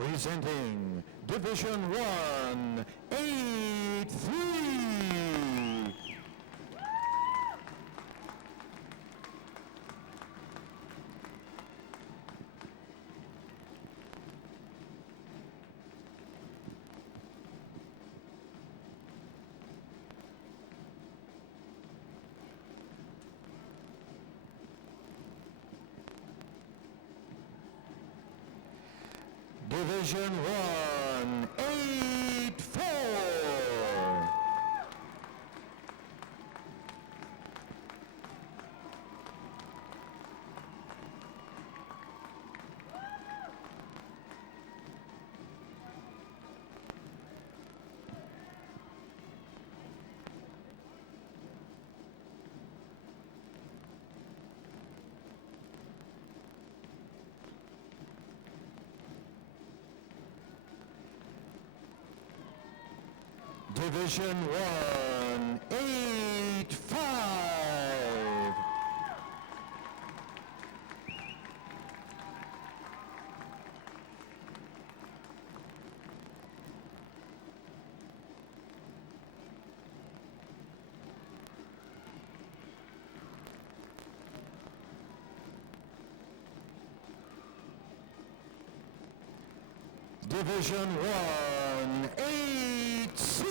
Presenting Division 1, 8-3. Division 1, 8-4. Division 1, 8-5. Division 1, 8-6.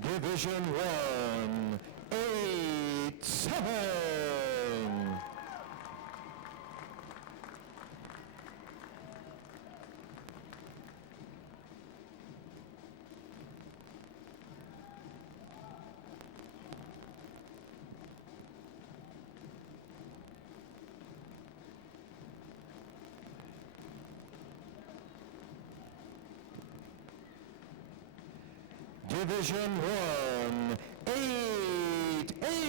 Division 1, 8-7. Division 1, 8-8.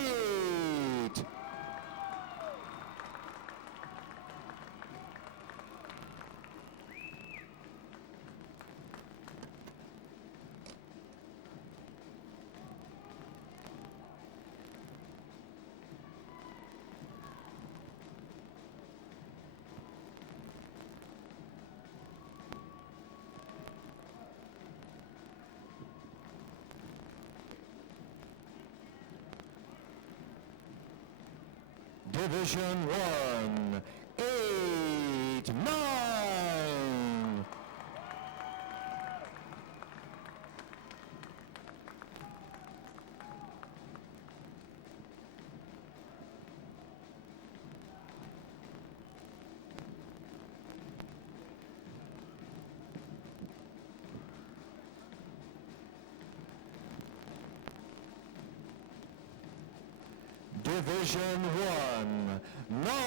Division 1, 8-9. Division 1, 9-0.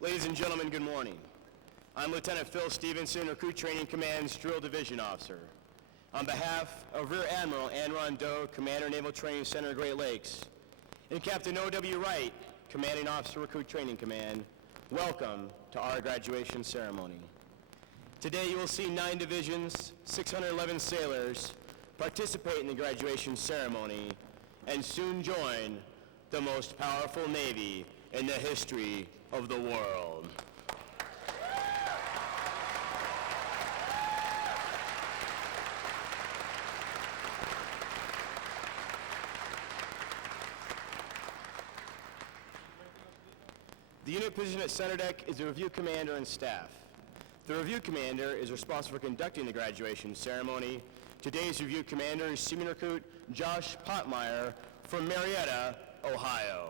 Ladies and gentlemen, good morning. I'm Lieutenant Phil Stevenson, Recruit Training Command's Drill Division Officer. On behalf of Rear Admiral Ann Rondeau, Commander, Naval Training Center, Great Lakes, and Captain O.W. Wright, Commanding Officer, Recruit Training Command, welcome to our graduation ceremony. Today you will see 9 divisions, 611 sailors participate in the graduation ceremony and soon join the most powerful Navy in the history of the world. The unit position at center deck is the review commander and staff. The review commander is responsible for conducting the graduation ceremony. Today's review commander is Seaman Recruit Josh Potmeyer from Marietta, Ohio.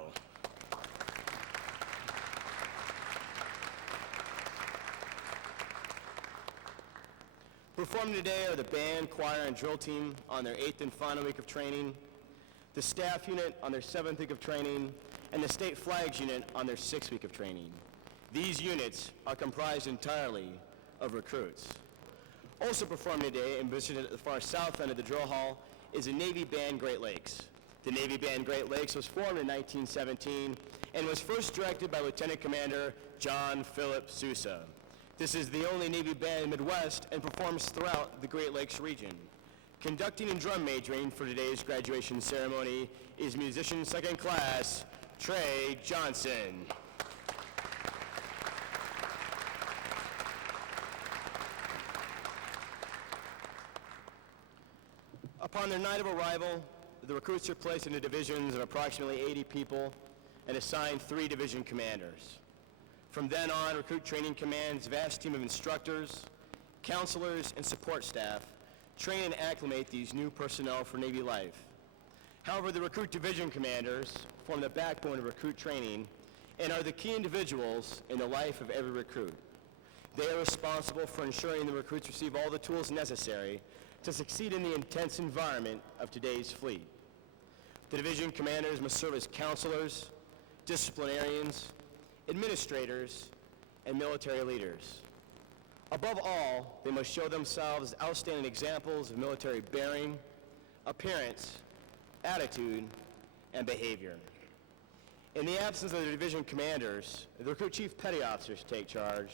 Performing today are the band, choir, and drill team on their 8th and final week of training, the staff unit on their 7th week of training, and the State Flags unit on their 6th week of training. These units are comprised entirely of recruits. Also performing today and visited at the far south end of the drill hall is the Navy Band Great Lakes. The Navy Band Great Lakes was formed in 1917 and was first directed by Lieutenant Commander John Philip Sousa. This is the only Navy band in the Midwest and performs throughout the Great Lakes region. Conducting and drum majoring for today's graduation ceremony is musician second class Trey Johnson. Upon their night of arrival, the recruits are placed into divisions of approximately 80 people and assigned 3 division commanders. From then on, Recruit Training Command's vast team of instructors, counselors, and support staff train and acclimate these new personnel for Navy life. However, the Recruit Division Commanders form the backbone of recruit training and are the key individuals in the life of every recruit. They are responsible for ensuring the recruits receive all the tools necessary to succeed in the intense environment of today's fleet. The division commanders must serve as counselors, disciplinarians, administrators, and military leaders. Above all, they must show themselves as outstanding examples of military bearing, appearance, attitude, and behavior. In the absence of the division commanders, the recruit chief petty officers take charge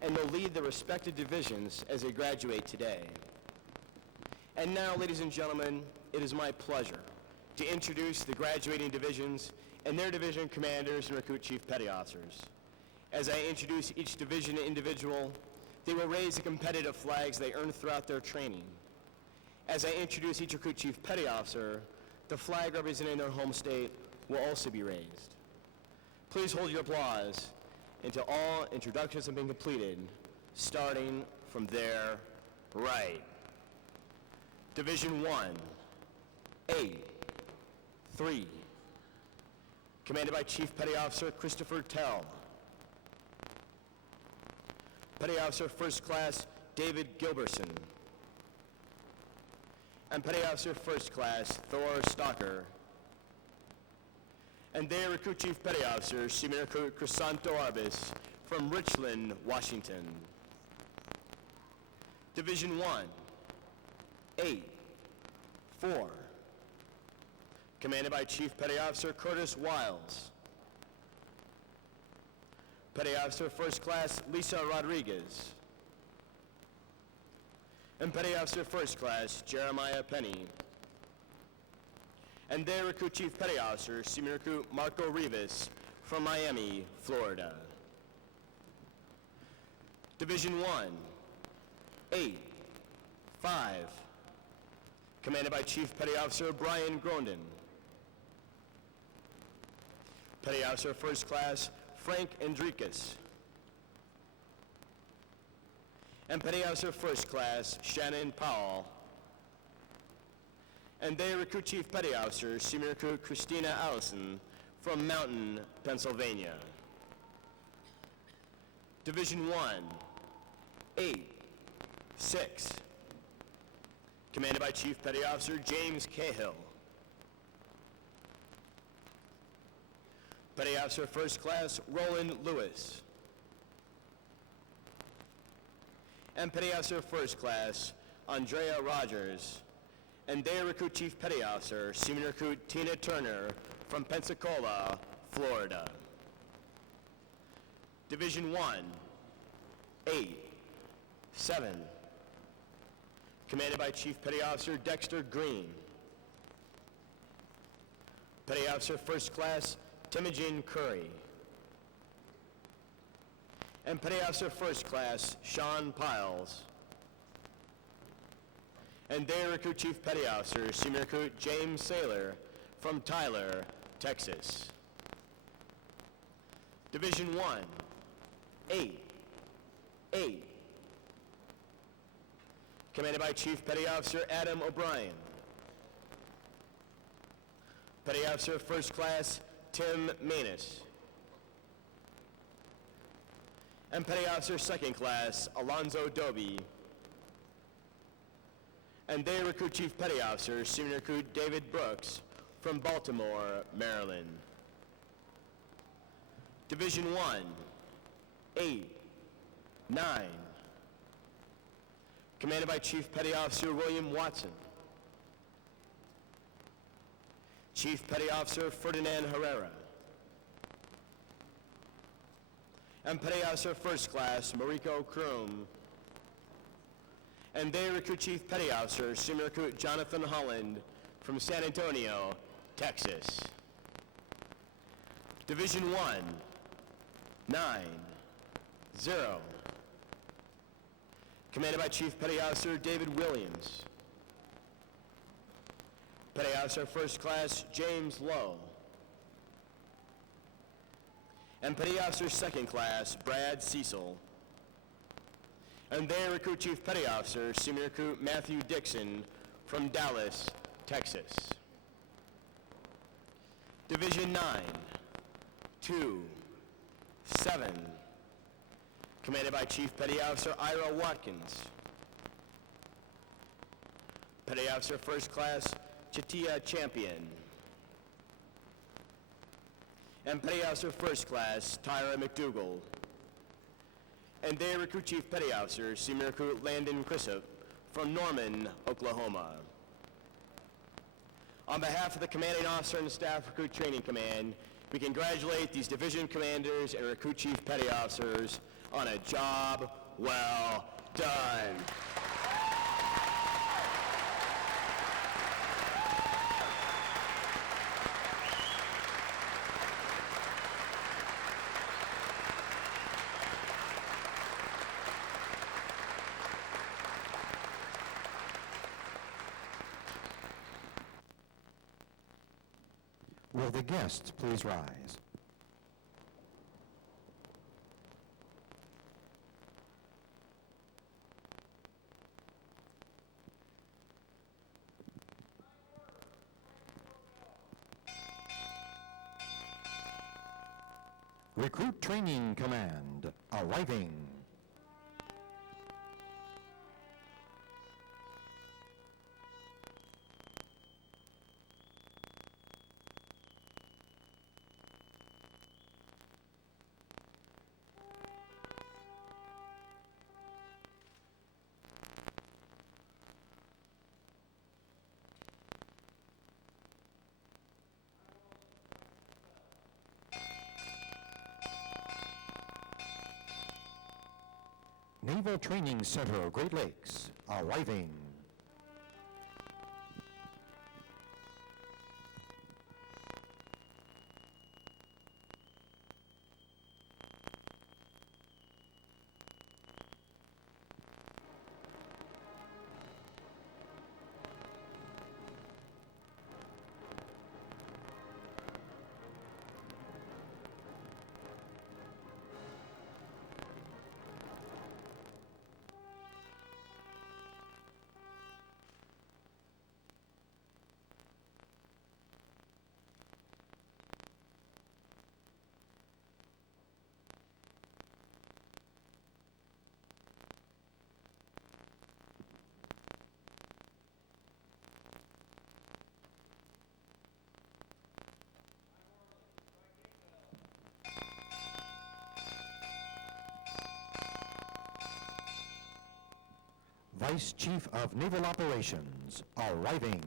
and will lead the respective divisions as they graduate today. And now, ladies and gentlemen, it is my pleasure to introduce the graduating divisions and their division commanders and recruit chief petty officers. As I introduce each division individual, they will raise the competitive flags they earned throughout their training. As I introduce each recruit chief petty officer, the flag representing their home state will also be raised. Please hold your applause until all introductions have been completed, starting from their right. Division 1, 8, 3, commanded by Chief Petty Officer Christopher Tell. Petty Officer First Class David Gilberson. And Petty Officer First Class Thor Stalker. And their Recruit Chief Petty Officer, Seaman Recruit Crisanto Arbus from Richland, Washington. Division 1, 8, 4, commanded by Chief Petty Officer Curtis Wiles. Petty Officer First Class Lisa Rodriguez. And Petty Officer First Class Jeremiah Penny. And their Recruit Chief Petty Officer, Seaman Recruit Marco Rivas from Miami, Florida. Division 1, 8, 5, commanded by Chief Petty Officer Brian Grondin. Petty Officer First Class Frank Enriquez. And Petty Officer First Class Shannon Powell. And their Recruit Chief Petty Officer, Seaman Recruit Christina Allison from Mountain, Pennsylvania. Division 1, 8, 6, commanded by Chief Petty Officer James Cahill. Petty Officer First Class Roland Lewis. and Petty Officer First Class Andrea Rogers, and Day Recruit Chief Petty Officer Senior Recruit Tina Turner from Pensacola, Florida. Division 1, 8, 7, commanded by Chief Petty Officer Dexter Green. Petty Officer First Class Temujin Curry. And Petty Officer First Class Sean Piles. And Day Recruit Chief Petty Officer Senior Recruit James Saylor from Tyler, Texas. Division 1, 8, 8, commanded by Chief Petty Officer Adam O'Brien. Petty Officer First Class Tim Manus. And Petty Officer Second Class Alonzo Doby. And Day Recruit Chief Petty Officer Senior Recruit David Brooks from Baltimore, Maryland. Division 1, 8, 9, commanded by Chief Petty Officer William Watson. Chief Petty Officer Ferdinand Herrera. And Petty Officer First Class Mariko Kroom. And Day Recruit Chief Petty Officer Senior Recruit Jonathan Holland from San Antonio, Texas. Division 1, 9, 0, commanded by Chief Petty Officer David Williams. Petty Officer First Class James Lowe. And Petty Officer Second Class Brad Cecil. And Day Recruit Chief Petty Officer Senior Recruit Matthew Dixon from Dallas, Texas. Division 9, 2, 7, commanded by Chief Petty Officer Ira Watkins. Petty Officer First Class Chatia Champion. And Petty Officer First Class Tyra McDougall. And Day Recruit Chief Petty Officer Senior Recruit Landon Crisp from Norman, Oklahoma. On behalf of the Commanding Officer and the Staff Recruit Training Command, we congratulate these division commanders and recruit chief petty officers on a job well done. Will the guests please rise? Recruit Training Command arriving. Naval Training Center, Great Lakes, arriving. Vice Chief of Naval Operations, arriving.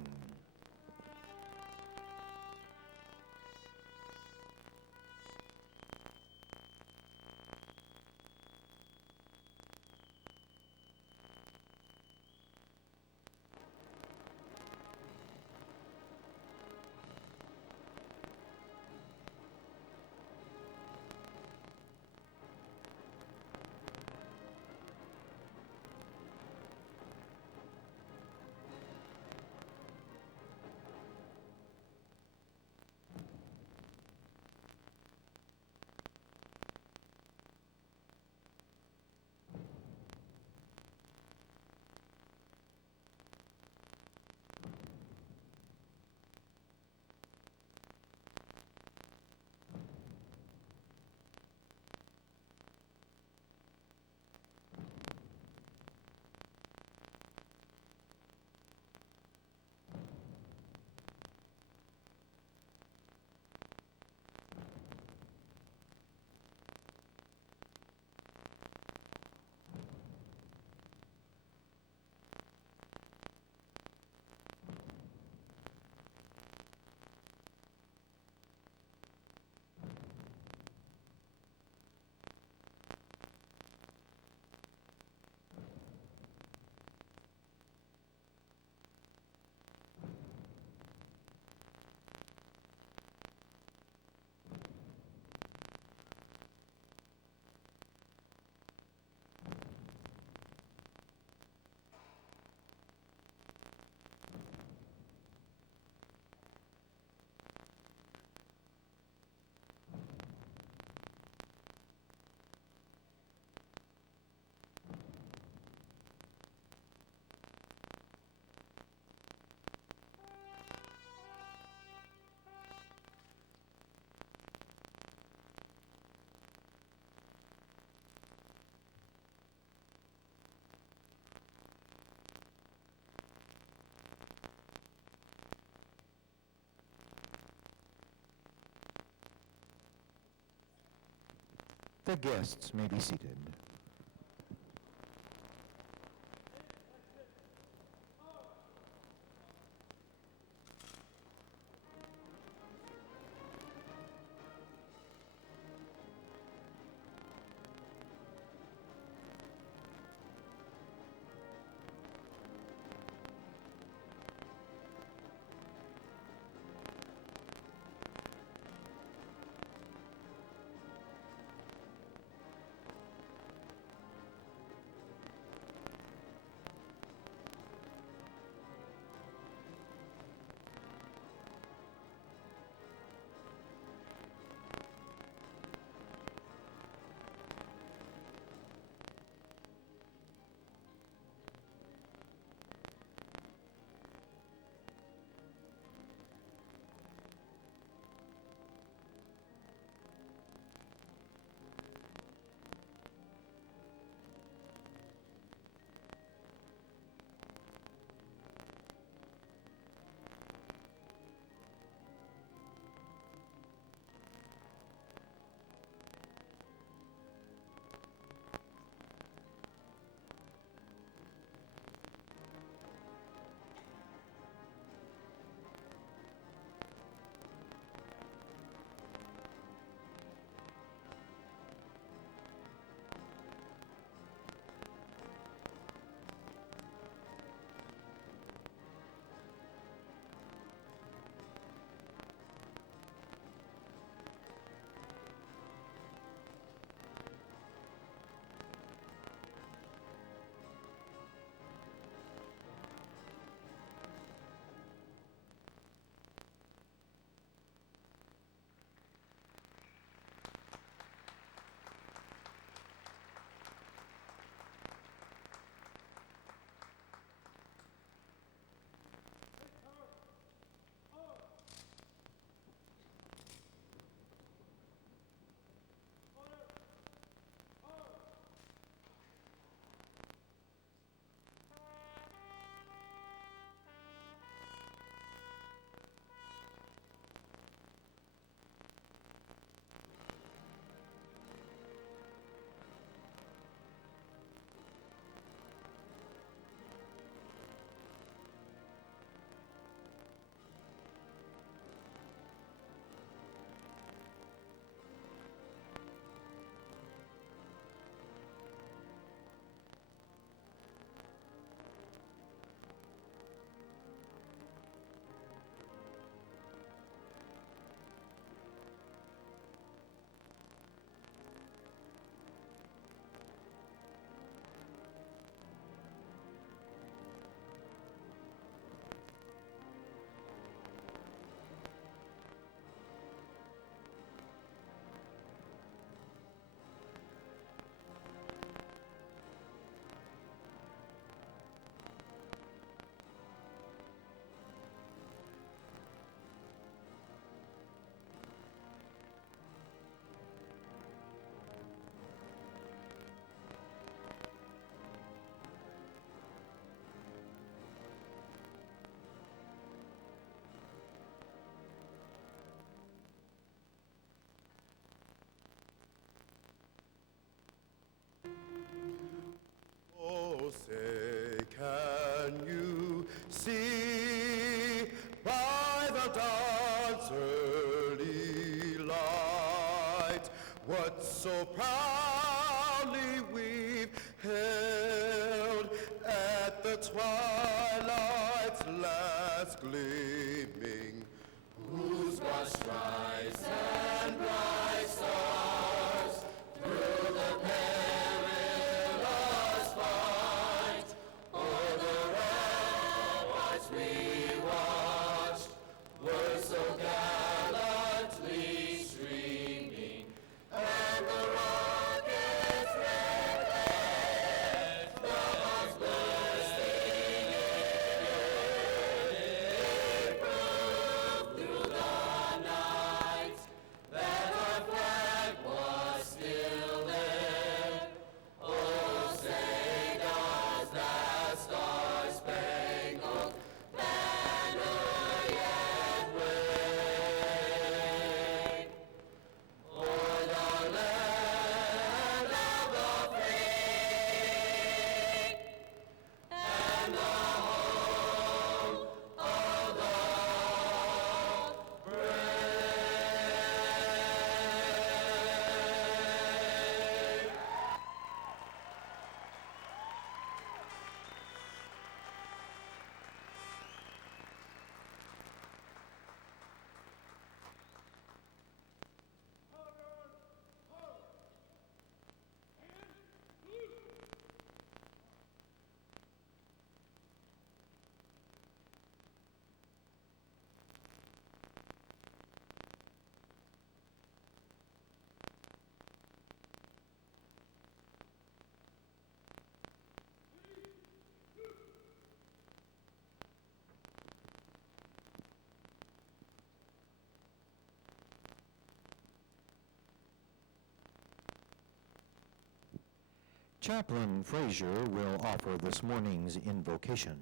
The guests may be seated. early light, what so proudly we've held at the twilight's last gleaming, whose broad stripes and bright stars through the perilous fight o'er the ramparts we watched were so gallantly streaming, and the rocket's red flames, the bombs bursting in air, proved through the night that our flag was still there. Oh, say does that star-spangled banner yet wave o'er the land of the free and the home of the brave. Chaplain Frazier will offer this morning's invocation.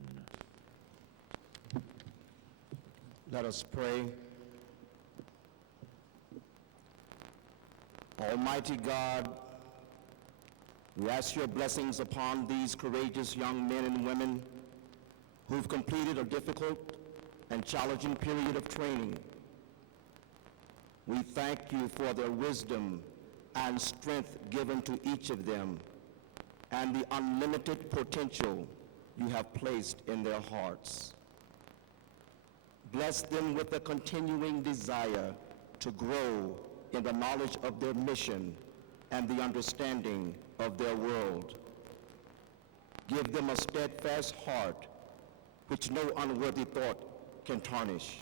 Let us pray. Almighty God, we ask your blessings upon these courageous young men and women who've completed a difficult and challenging period of training. We thank you for their wisdom and strength given to each of them, and the unlimited potential you have placed in their hearts. Bless them with a continuing desire to grow in the knowledge of their mission and the understanding of their world. Give them a steadfast heart which no unworthy thought can tarnish,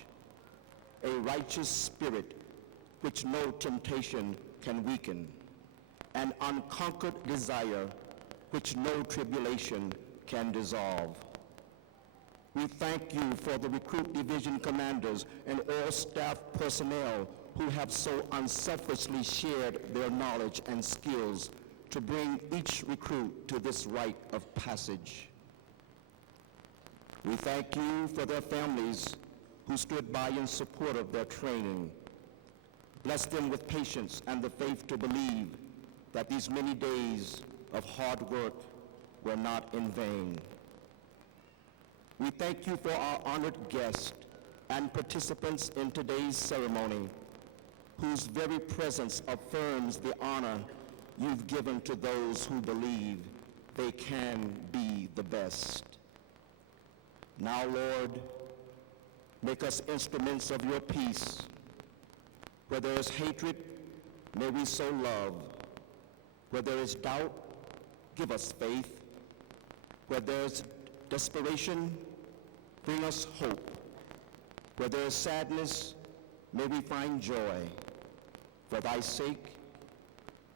a righteous spirit which no temptation can weaken, an unconquered desire which no tribulation can dissolve. We thank you for the recruit division commanders and all staff personnel who have so unselfishly shared their knowledge and skills to bring each recruit to this rite of passage. We thank you for their families who stood by in support of their training. Bless them with patience and the faith to believe that these many days of hard work were not in vain. We thank you for our honored guests and participants in today's ceremony, whose very presence affirms the honor you've given to those who believe they can be the best. Now, Lord, make us instruments of your peace. Where there is hatred, may we sow love. Where there is doubt, give us faith. Where there is desperation, bring us hope. Where there is sadness, may we find joy. For thy sake,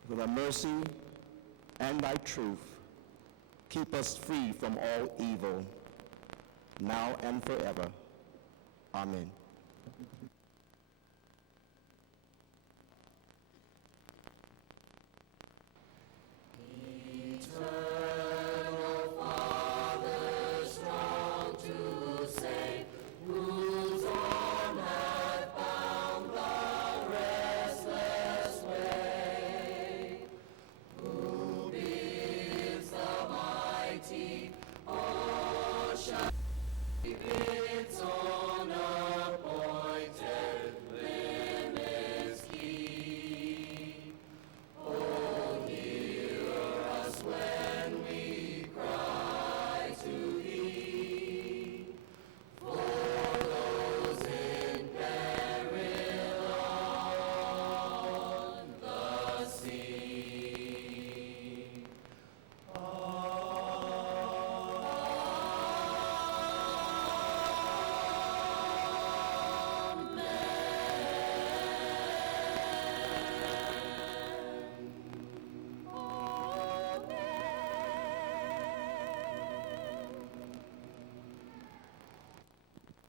for thy mercy, and thy truth, keep us free from all evil, now and forever. Amen. Its own abode.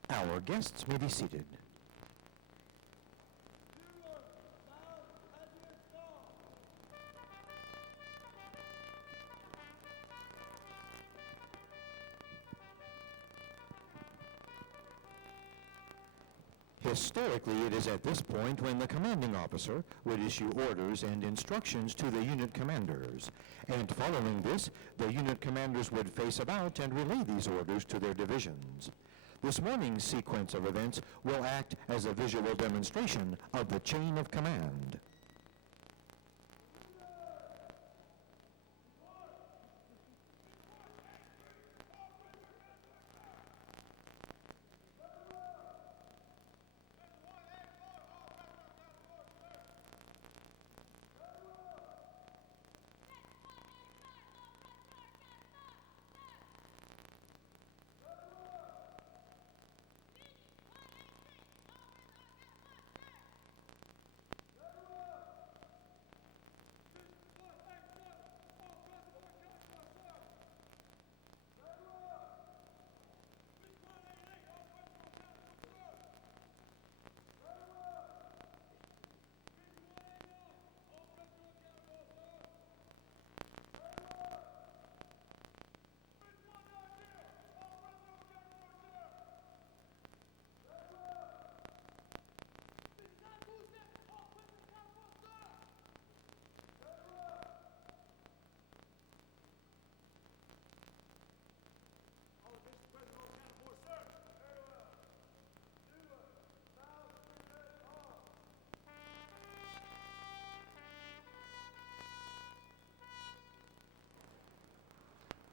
Our guests may be seated. Historically, it is at this point when the commanding officer would issue orders and instructions to the unit commanders. And following this, the unit commanders would face about and relay these orders to their divisions. This morning's sequence of events will act as a visual demonstration of the chain of command.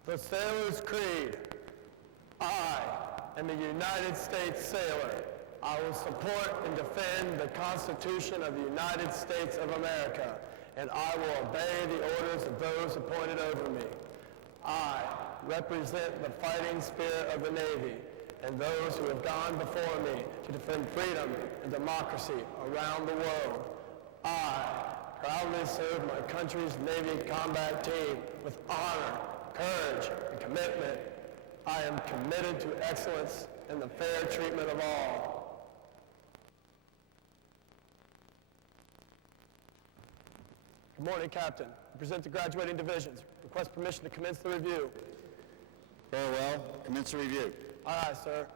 The Sailor's Creed. I am a United States sailor. I will support and defend the Constitution of the United States of America, and I will obey the orders of those appointed over me. I represent the fighting spirit of the Navy and those who have gone before me to defend freedom and democracy around the world. I proudly serve my country's Navy combat team with honor, courage, and commitment. I am committed to excellence and the fair treatment of all. Good morning, Captain. I present the graduating divisions. Request permission to commence the review. Very well. Commence the review. Aye, aye, sir.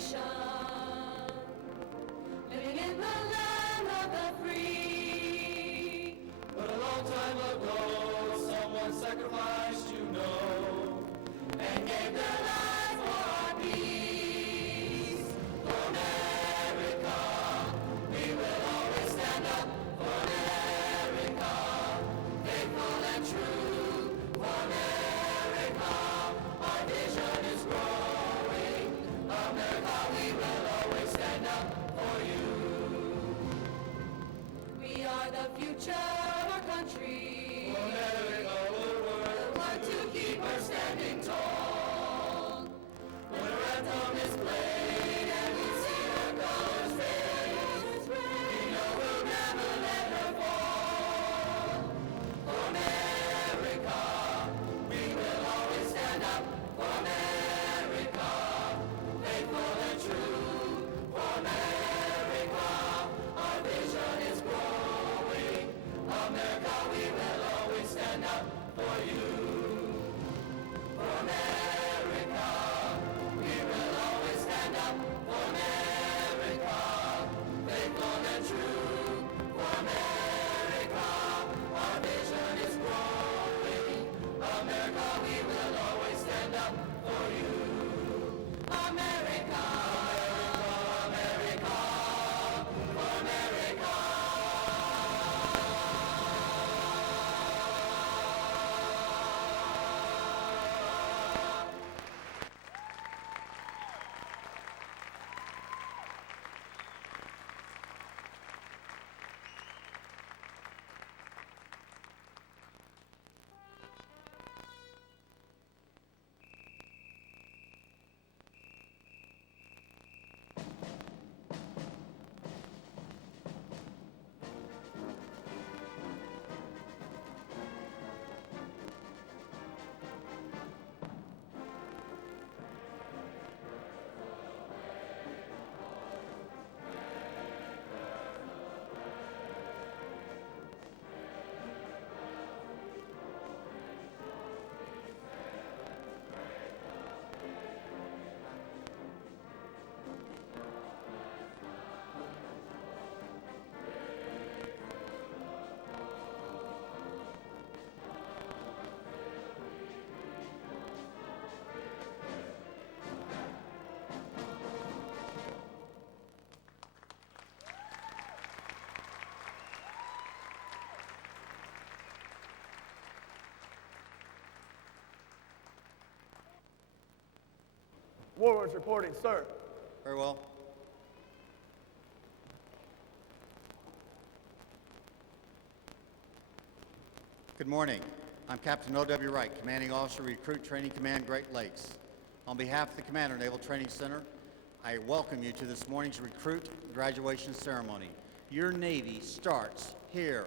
nation, living in the land of the free. But a long time ago, someone sacrificed, you know, And gave their life for our peace. For America, we will always stand up. For America, faithful and true. For America, our vision is growing. America, we will always stand up for you. We are the future of our country. America will work. We'll work to keep her standing tall. When her anthem is played and we see her colors raised, we know we'll never let her fall. For America, we will always stand up. For America, faithful and true. For America, our vision is growing. America, we will always stand up for you. For America, we will always stand up. For America, faithful and true. For America, our vision is growing. America, we will always stand up for you. America, America, for America. Warwards reporting, sir. Very well. Good morning. I'm Captain O.W. Wright, Commanding Officer, Recruit Training Command, Great Lakes. On behalf of the Commander, Naval Training Center, I welcome you to this morning's recruit graduation ceremony. Your Navy starts here.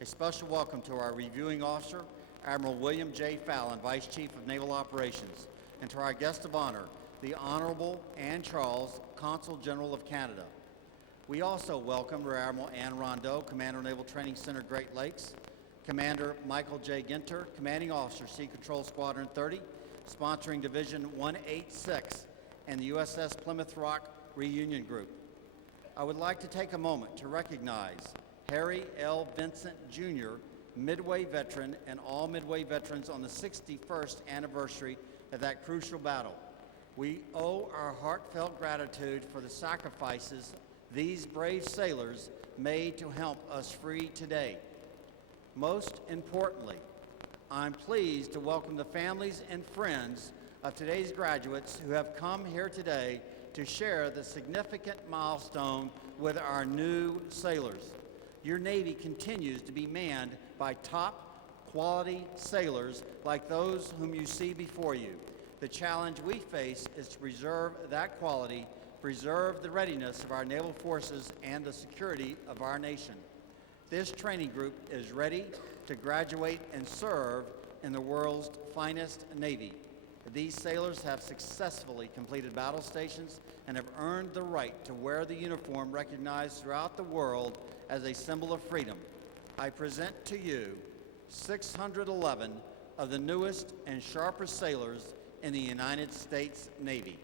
A special welcome to our reviewing officer, Admiral William J. Fallon, Vice Chief of Naval Operations, and to our guest of honor, the Honorable Anne Charles, Consul General of Canada. We also welcome Rear Admiral Anne Rondeau, Commander, Naval Training Center, Great Lakes, Commander Michael J. Ginter, Commanding Officer, Sea Control Squadron 30, sponsoring Division 186, and the USS Plymouth Rock Reunion Group. I would like to take a moment to recognize Harry L. Vincent, Jr., Midway veteran, and all Midway veterans on the 61st anniversary of that crucial battle. We owe our heartfelt gratitude for the sacrifices these brave sailors made to help us free today. Most importantly, I'm pleased to welcome the families and friends of today's graduates who have come here today to share the significant milestone with our new sailors. Your Navy continues to be manned by top quality sailors like those whom you see before you. The challenge we face is to preserve that quality, preserve the readiness of our naval forces and the security of our nation. This training group is ready to graduate and serve in the world's finest Navy. These sailors have successfully completed battle stations and have earned the right to wear the uniform recognized throughout the world as a symbol of freedom. I present to you 611 of the newest and sharpest sailors in the United States Navy.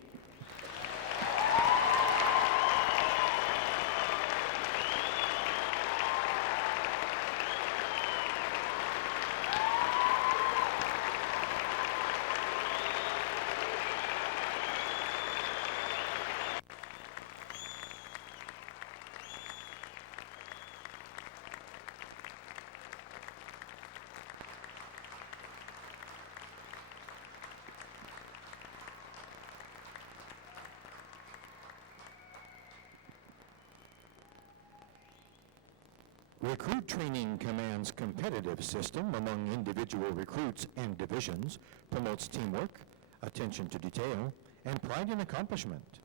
Recruit Training Command's competitive system among individual recruits and divisions promotes teamwork, attention to detail, and pride in accomplishment.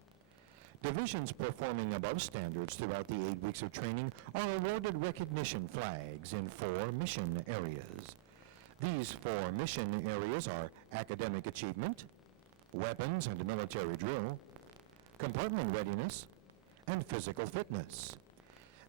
Divisions performing above standards throughout the 8 weeks of training are awarded recognition flags in 4 mission areas. These 4 mission areas are academic achievement, weapons and military drill, compartment readiness, and physical fitness.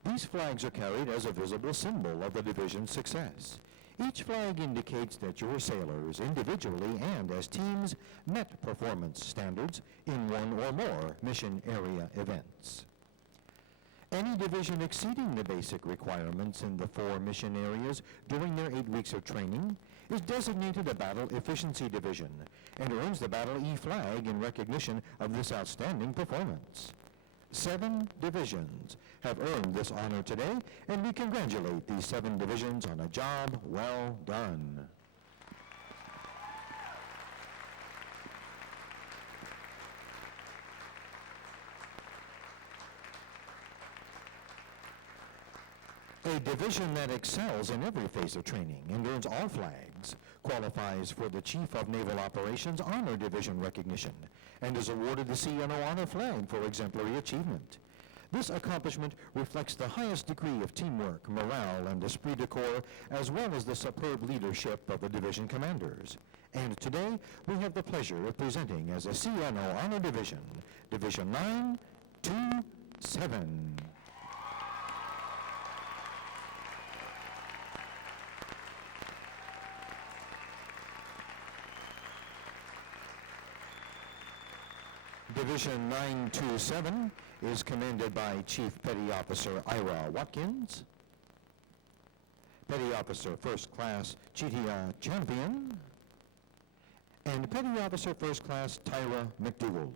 These flags are carried as a visible symbol of the division's success. Each flag indicates that your sailors, individually and as teams, met performance standards in one or more mission area events. Any division exceeding the basic requirements in the 4 mission areas during their 8 weeks of training is designated a Battle Efficiency Division and earns the Battle E flag in recognition of this outstanding performance. 7 divisions have earned this honor today, and we congratulate these 7 divisions on a job well done. A division that excels in every phase of training and earns all flags qualifies for the Chief of Naval Operations Honor Division recognition and is awarded the CNO Honor Flag for exemplary achievement. This accomplishment reflects the highest degree of teamwork, morale, and esprit de corps, as well as the superb leadership of the division commanders. And today, we have the pleasure of presenting as a CNO Honor Division, Division 927. Division 927 is commanded by Chief Petty Officer Ira Watkins, Petty Officer First Class Chitia Champion, and Petty Officer First Class Tyra McDougald.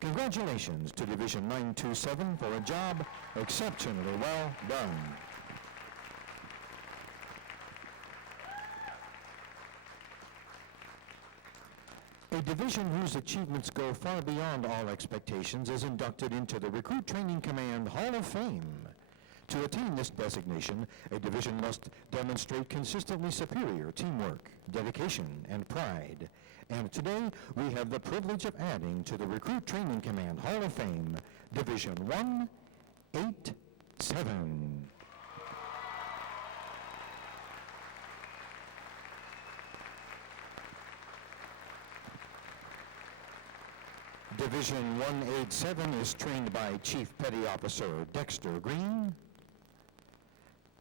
Congratulations to Division 927 for a job exceptionally well done. A division whose achievements go far beyond all expectations is inducted into the Recruit Training Command Hall of Fame. To attain this designation, a division must demonstrate consistently superior teamwork, dedication, and pride. And today, we have the privilege of adding to the Recruit Training Command Hall of Fame, Division 187. Division 187 is trained by Chief Petty Officer Dexter Green,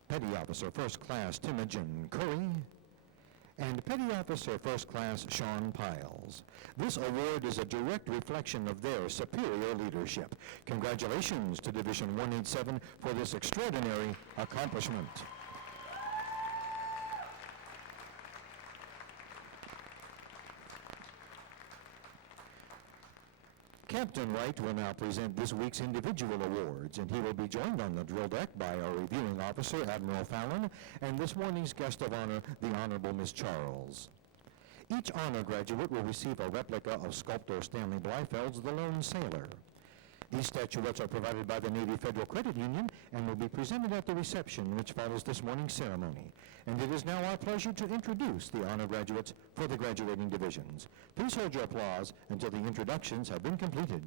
Petty Officer First Class Timogen Curry, and Petty Officer First Class Sean Piles. This award is a direct reflection of their superior leadership. Congratulations to Division 187 for this extraordinary accomplishment. Captain Wright will now present this week's individual awards, and he will be joined on the drill deck by our reviewing officer, Admiral Fallon, and this morning's guest of honor, the Honorable Miss Charles. Each honor graduate will receive a replica of sculptor Stanley Blyfeld's The Lone Sailor. These statuettes are provided by the Navy Federal Credit Union and will be presented at the reception which follows this morning's ceremony. And it is now our pleasure to introduce the honor graduates for the graduating divisions. Please hold your applause until the introductions have been completed.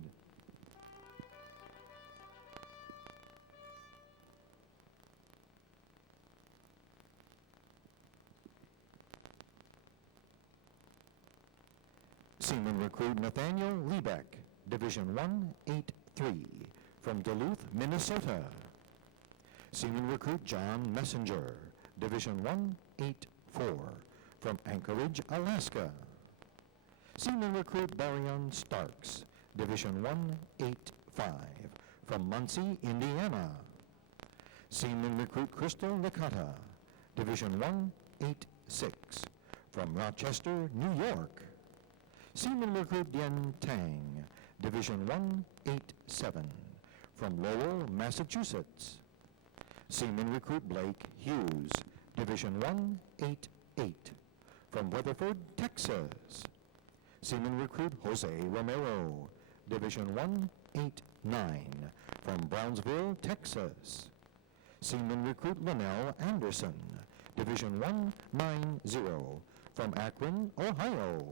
Seaman Recruit Nathaniel Liebeck, Division 183, from Duluth, Minnesota. Seaman Recruit John Messenger, Division 184, from Anchorage, Alaska. Seaman Recruit Barion Starks, Division 185, from Muncie, Indiana. Seaman Recruit Crystal Licata, Division 186, from Rochester, New York. Seaman Recruit Dien Tang, Division 187, from Lowell, Massachusetts. Seaman Recruit Blake Hughes, Division 188, from Weatherford, Texas. Seaman Recruit Jose Romero, Division 189, from Brownsville, Texas. Seaman Recruit Linnell Anderson, Division 190, from Akron, Ohio.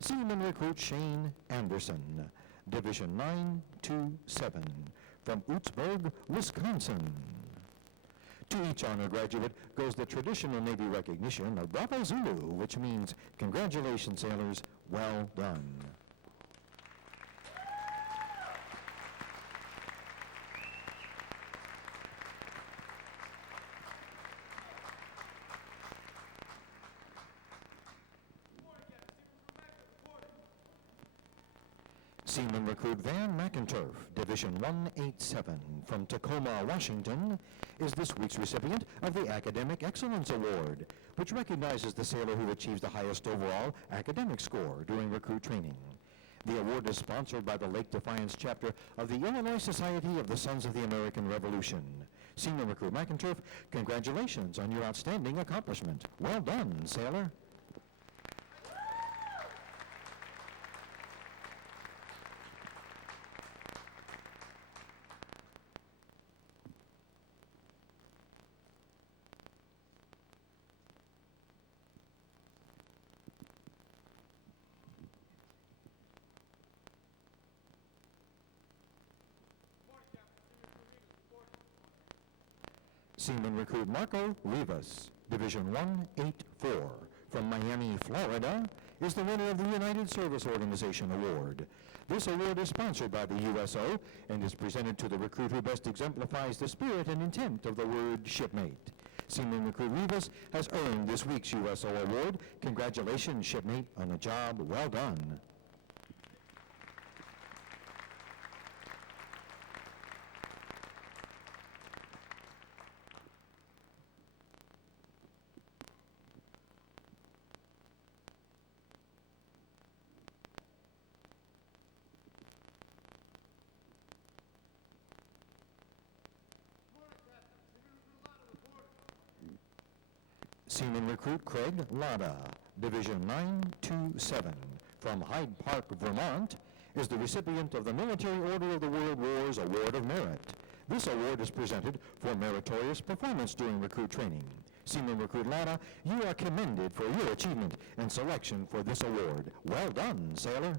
Seaman Recruit Shane Anderson, Division 927, from Ootsburg, Wisconsin. To each honor graduate goes the traditional Navy recognition of Bravo Zulu, which means, congratulations, sailors, well done. Seaman Recruit Van McInturf, Division 187, from Tacoma, Washington, is this week's recipient of the Academic Excellence Award, which recognizes the sailor who achieves the highest overall academic score during recruit training. The award is sponsored by the Lake Defiance chapter of the Illinois Society of the Sons of the American Revolution. Seaman Recruit McInturf, congratulations on your outstanding accomplishment. Well done, sailor. Seaman Recruit Marco Rivas, Division 184, from Miami, Florida, is the winner of the United Service Organization Award. This award is sponsored by the USO and is presented to the recruit who best exemplifies the spirit and intent of the word shipmate. Seaman Recruit Rivas has earned this week's USO award. Congratulations, shipmate, on a job well done. Seaman Recruit Craig Lada, Division 927, from Hyde Park, Vermont, is the recipient of the Military Order of the World War's Award of Merit. This award is presented for meritorious performance during recruit training. Seaman Recruit Lada, you are commended for your achievement and selection for this award. Well done, sailor.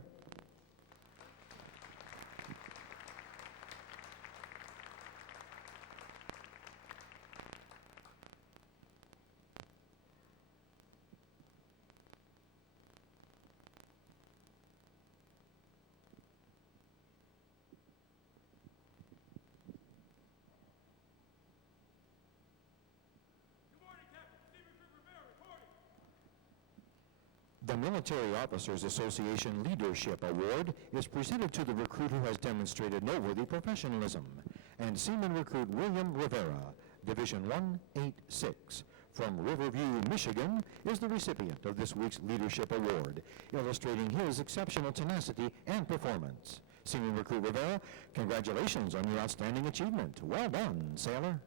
The Military Officers Association Leadership Award is presented to the recruit who has demonstrated noteworthy professionalism, and Seaman Recruit William Rivera, Division 186, from Riverview, Michigan, is the recipient of this week's Leadership Award, illustrating his exceptional tenacity and performance. Seaman Recruit Rivera, congratulations on your outstanding achievement. Well done, sailor.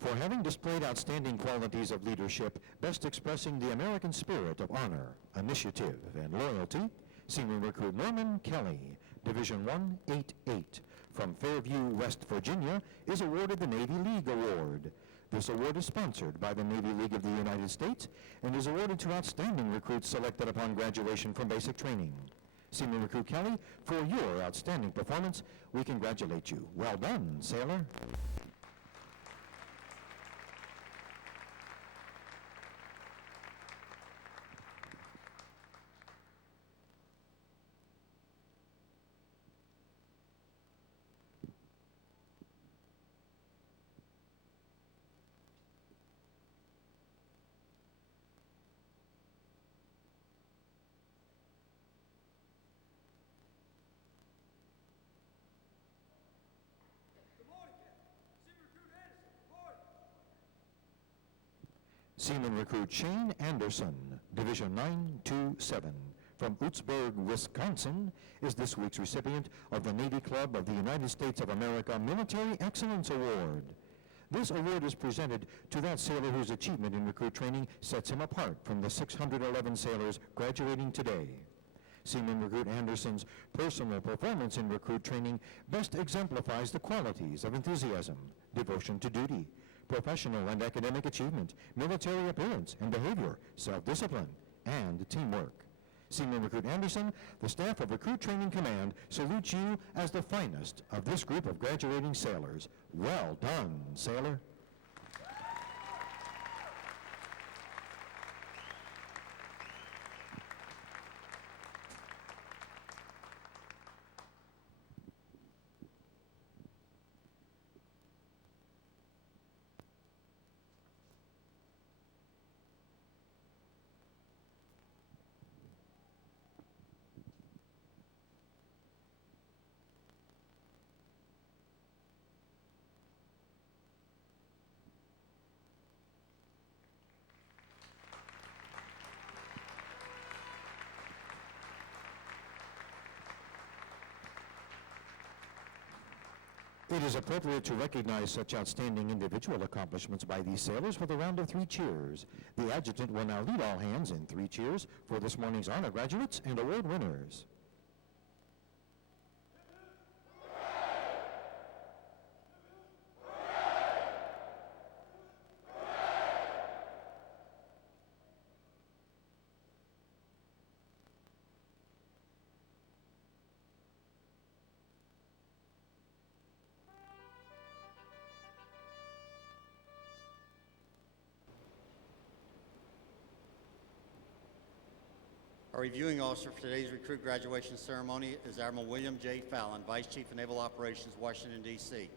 For having displayed outstanding qualities of leadership, best expressing the American spirit of honor, initiative, and loyalty, Seaman Recruit Norman Kelly, Division 188, from Fairview, West Virginia, is awarded the Navy League Award. This award is sponsored by the Navy League of the United States and is awarded to outstanding recruits selected upon graduation from basic training. Seaman Recruit Kelly, for your outstanding performance, we congratulate you. Well done, sailor. Seaman Recruit Shane Anderson, Division 927, from Utzberg, Wisconsin, is this week's recipient of the Navy Club of the United States of America Military Excellence Award. This award is presented to that sailor whose achievement in recruit training sets him apart from the 611 sailors graduating today. Seaman Recruit Anderson's personal performance in recruit training best exemplifies the qualities of enthusiasm, devotion to duty, professional and academic achievement, military appearance and behavior, self-discipline, and teamwork. Seaman Recruit Anderson, the staff of Recruit Training Command salutes you as the finest of this group of graduating sailors. Well done, sailor. It is appropriate to recognize such outstanding individual accomplishments by these sailors with a round of 3 cheers. The adjutant will now lead all hands in 3 cheers for this morning's honor graduates and award winners. Our reviewing officer for today's recruit graduation ceremony is Admiral William J. Fallon, Vice Chief of Naval Operations, Washington, D.C.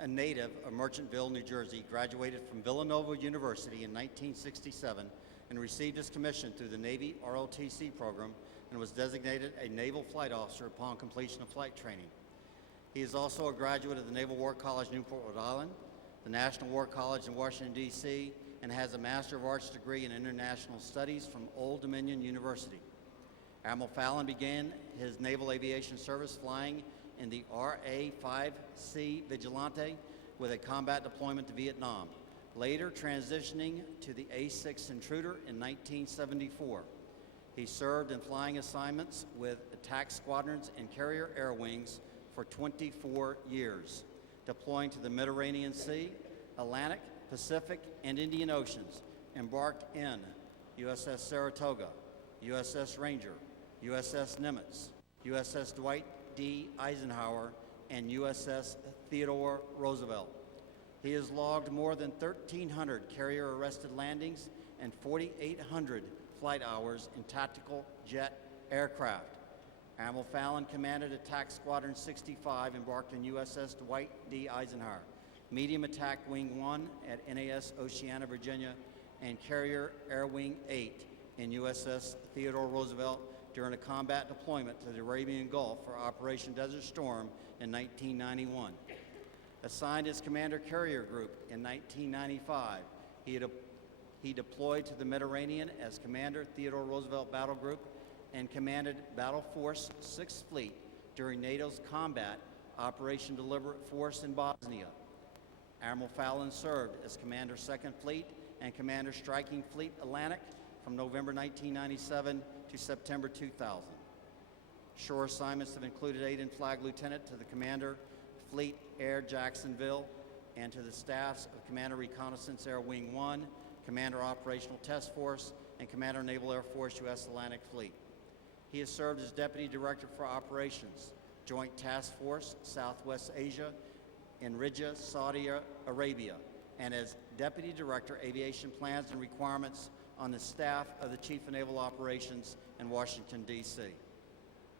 A native of Merchantville, New Jersey, graduated from Villanova University in 1967 and received his commission through the Navy ROTC program and was designated a Naval Flight Officer upon completion of flight training. He is also a graduate of the Naval War College, Newport, Rhode Island, the National War College in Washington, D.C., and has a Master of Arts degree in International Studies from Old Dominion University. Admiral Fallon began his naval aviation service flying in the RA-5C Vigilante with a combat deployment to Vietnam, later transitioning to the A-6 Intruder in 1974. He served in flying assignments with attack squadrons and carrier air wings for 24 years, deploying to the Mediterranean Sea, Atlantic, Pacific, and Indian Oceans, embarked in USS Saratoga, USS Ranger, USS Nimitz, USS Dwight D. Eisenhower, and USS Theodore Roosevelt. He has logged more than 1,300 carrier-arrested landings and 4,800 flight hours in tactical jet aircraft. Admiral Fallon commanded Attack Squadron 65, embarked in USS Dwight D. Eisenhower, Medium Attack Wing 1 at NAS Oceana, Virginia, and Carrier Air Wing 8 in USS Theodore Roosevelt during a combat deployment to the Arabian Gulf for Operation Desert Storm in 1991. Assigned as Commander Carrier Group in 1995, he deployed to the Mediterranean as Commander Theodore Roosevelt Battle Group and commanded Battle Force 6th Fleet during NATO's combat Operation Deliberate Force in Bosnia. Admiral Fallon served as Commander 2nd Fleet and Commander Striking Fleet Atlantic from November 1997 to September 2000. Shore assignments have included aide and flag lieutenant to the Commander Fleet Air Jacksonville and to the staffs of Commander Reconnaissance Air Wing 1, Commander Operational Task Force, and Commander Naval Air Force U.S. Atlantic Fleet. He has served as Deputy Director for Operations, Joint Task Force, Southwest Asia, in Riyadh, Saudi Arabia, and as Deputy Director, Aviation Plans and Requirements on the staff of the Chief of Naval Operations in Washington, D.C.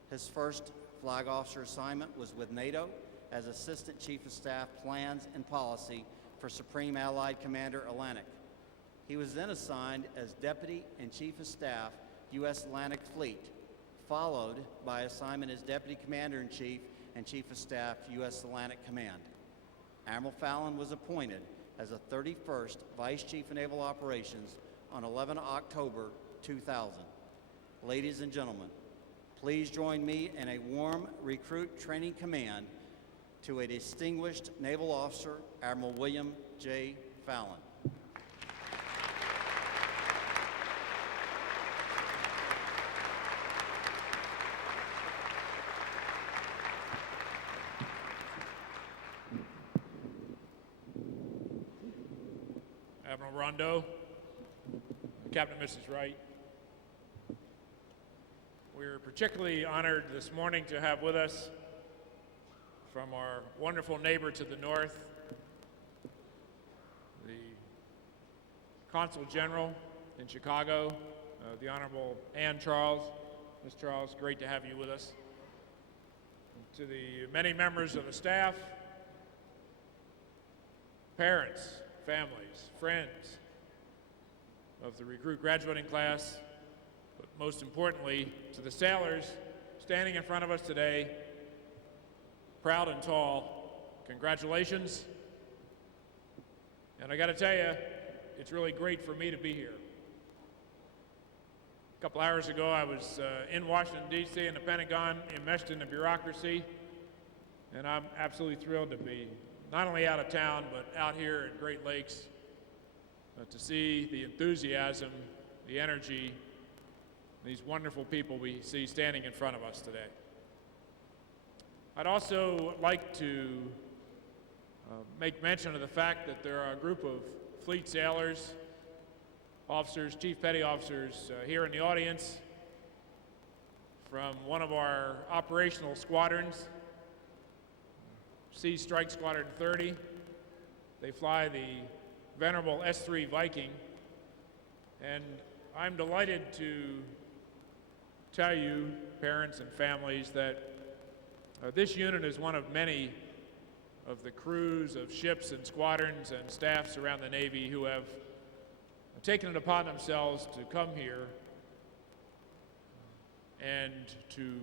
His first flag officer assignment was with NATO as Assistant Chief of Staff Plans and Policy for Supreme Allied Commander Atlantic. He was then assigned as Deputy and Chief of Staff, U.S. Atlantic Fleet, followed by assignment as Deputy Commander-in-Chief and Chief of Staff, U.S. Atlantic Command. Admiral Fallon was appointed as the 31st Vice Chief of Naval Operations on 11 October 2000. Ladies and gentlemen, please join me in a warm recruit training command to a distinguished naval officer, Admiral William J. Fallon. Admiral Rondeau, Captain and Mrs. Wright. We're particularly honored this morning to have with us from our wonderful neighbor to the north, the Consul General in Chicago, the Honorable Ann Charles. Ms. Charles, great to have you with us. And to the many members of the staff, parents, families, friends of the recruit graduating class, but most importantly, to the sailors standing in front of us today, proud and tall, congratulations. And I got to tell you, it's really great for me to be here. A couple hours ago, I was in Washington, D.C. in the Pentagon, enmeshed in the bureaucracy, and I'm absolutely thrilled to be not only out of town, but out here at Great Lakes to see the enthusiasm, the energy, these wonderful people we see standing in front of us today. I'd also like to make mention of the fact that there are a group of fleet sailors, officers, chief petty officers here in the audience from one of our operational squadrons, Sea Strike Squadron 30. They fly the venerable S-3 Viking, and I'm delighted to tell you, parents and families, that this unit is one of many of the crews of ships and squadrons and staffs around the Navy who have taken it upon themselves to come here and to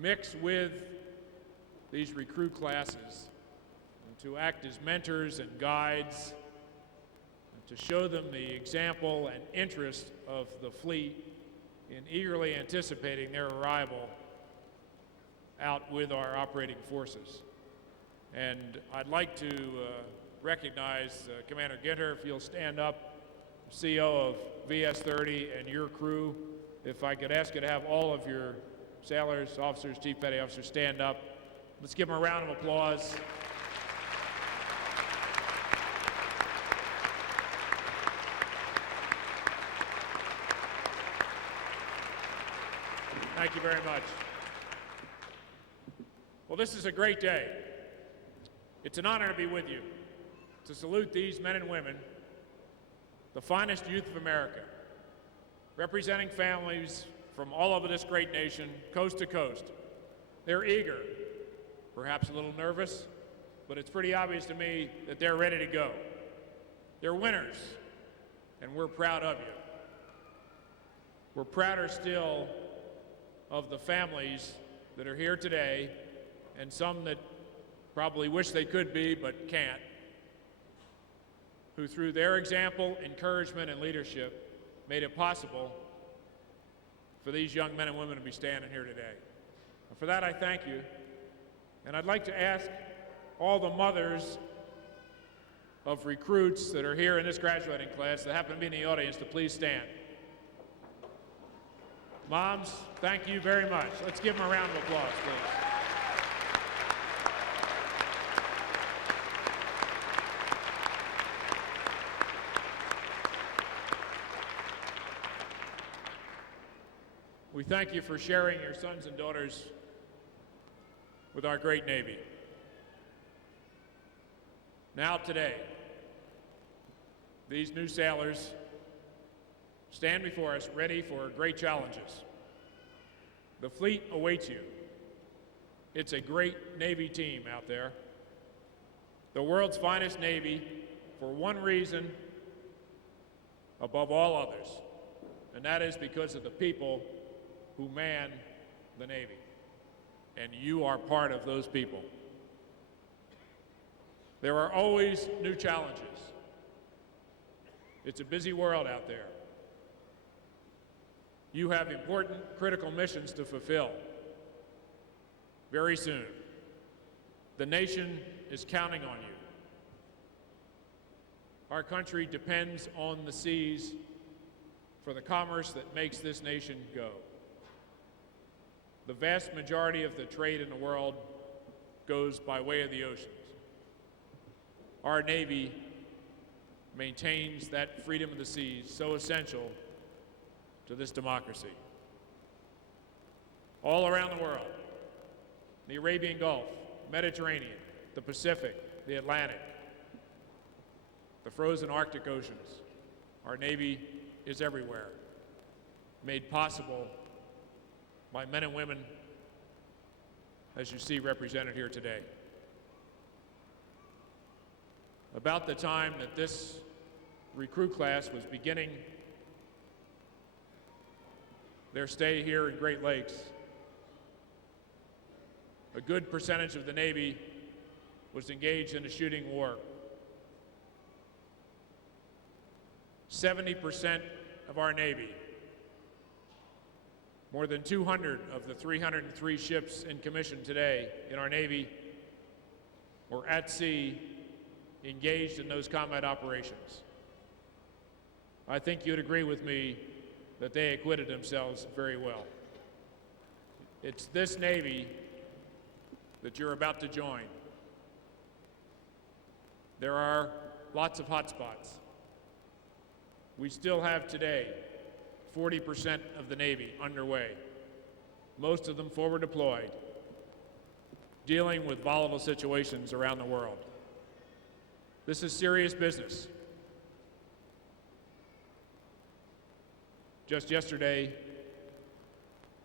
mix with these recruit classes, and to act as mentors and guides, and to show them the example and interest of the fleet in eagerly anticipating their arrival out with our operating forces. And I'd like to recognize Commander Ginter, if you'll stand up, CO of VS-30 and your crew. If I could ask you to have all of your sailors, officers, chief petty officers stand up. Let's give them a round of applause. Thank you very much. Well, this is a great day. It's an honor to be with you, to salute these men and women, the finest youth of America, representing families from all over this great nation, coast to coast. They're eager, perhaps a little nervous, but it's pretty obvious to me that they're ready to go. They're winners, and we're proud of you. We're prouder still of the families that are here today, and some that probably wish they could be but can't, who through their example, encouragement, and leadership made it possible for these young men and women to be standing here today. And for that, I thank you. And I'd like to ask all the mothers of recruits that are here in this graduating class that happen to be in the audience to please stand. Moms, thank you very much. Let's give them a round of applause, please. We thank you for sharing your sons and daughters with our great Navy. Now today, these new sailors stand before us ready for great challenges. The fleet awaits you. It's a great Navy team out there. The world's finest Navy for one reason above all others, and that is because of the people who man the Navy. And you are part of those people. There are always new challenges. It's a busy world out there. You have important, critical missions to fulfill. Very soon, the nation is counting on you. Our country depends on the seas for the commerce that makes this nation go. The vast majority of the trade in the world goes by way of the oceans. Our Navy maintains that freedom of the seas, so essential to this democracy. All around the world, the Arabian Gulf, Mediterranean, the Pacific, the Atlantic, the frozen Arctic oceans, our Navy is everywhere, made possible by men and women as you see represented here today. About the time that this recruit class was beginning their stay here in Great Lakes, a good percentage of the Navy was engaged in a shooting war. 70% of our Navy, more than 200 of the 303 ships in commission today in our Navy, were at sea engaged in those combat operations. I think you'd agree with me that they acquitted themselves very well. It's this Navy that you're about to join. There are lots of hot spots. We still have today 40% of the Navy underway, most of them forward deployed, dealing with volatile situations around the world. This is serious business. Just yesterday,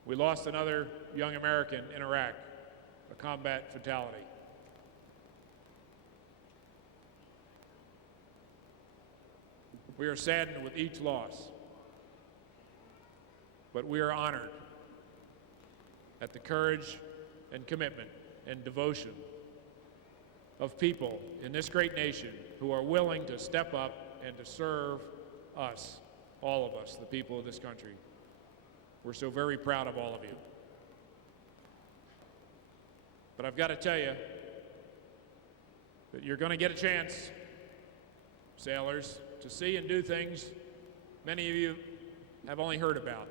we lost another young American in Iraq, a combat fatality. We are saddened with each loss, but we are honored at the courage and commitment and devotion of people in this great nation who are willing to step up and to serve us, all of us, the people of this country. We're so very proud of all of you. But I've got to tell you that you're going to get a chance, sailors, to see and do things many of you have only heard about.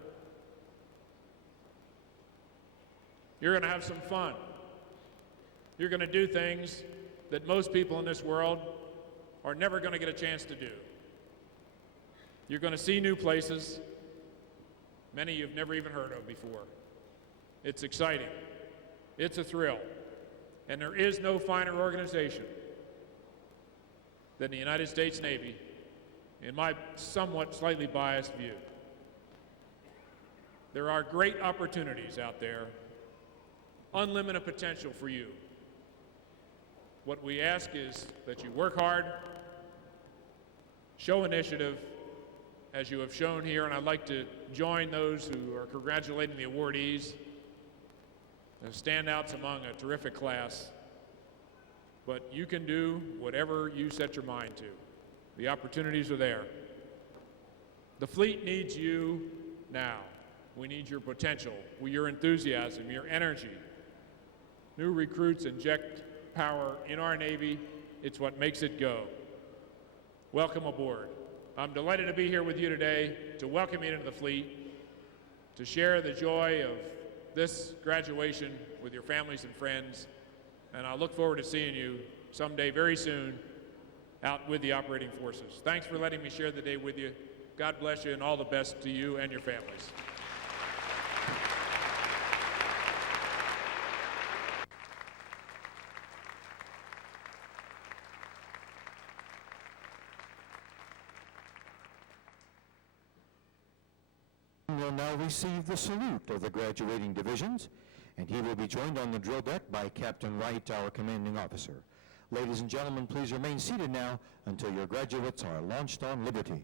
You're going to have some fun. You're going to do things that most people in this world are never going to get a chance to do. You're going to see new places, many you've never even heard of before. It's exciting. It's a thrill. And there is no finer organization than the United States Navy, in my somewhat slightly biased view. There are great opportunities out there, unlimited potential for you. What we ask is that you work hard, show initiative, as you have shown here, and I'd like to join those who are congratulating the awardees, the standouts among a terrific class. But you can do whatever you set your mind to. The opportunities are there. The fleet needs you now. We need your potential, your enthusiasm, your energy. New recruits inject power in our Navy. It's what makes it go. Welcome aboard. I'm delighted to be here with you today to welcome you into the fleet, to share the joy of this graduation with your families and friends, and I look forward to seeing you someday very soon out with the operating forces. Thanks for letting me share the day with you. God bless you and all the best to you and your families. Will now receive the salute of the graduating divisions, and he will be joined on the drill deck by Captain Wright, our commanding officer. Ladies and gentlemen, please remain seated now until your graduates are launched on liberty.